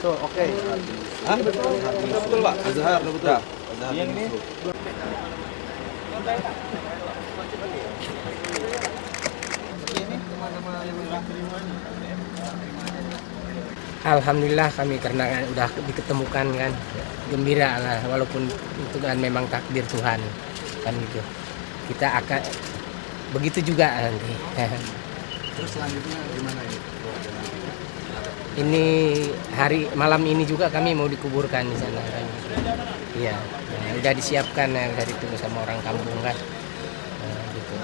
Tuh, oke. Hah? Betul, Pak. Azhar, betul. Azhar. Yang ini. Alhamdulillah kami karena udah diketemukan kan, gembira lah walaupun itu kan memang takdir Tuhan kan gitu. Kita akan begitu juga nanti. Terus selanjutnya gimana ini? Ini malam ini juga kami mau dikuburkan di sana kan. Iya, nah, udah disiapkan ya, udah ditunggu sama orang kampung kan. Nah, gitu.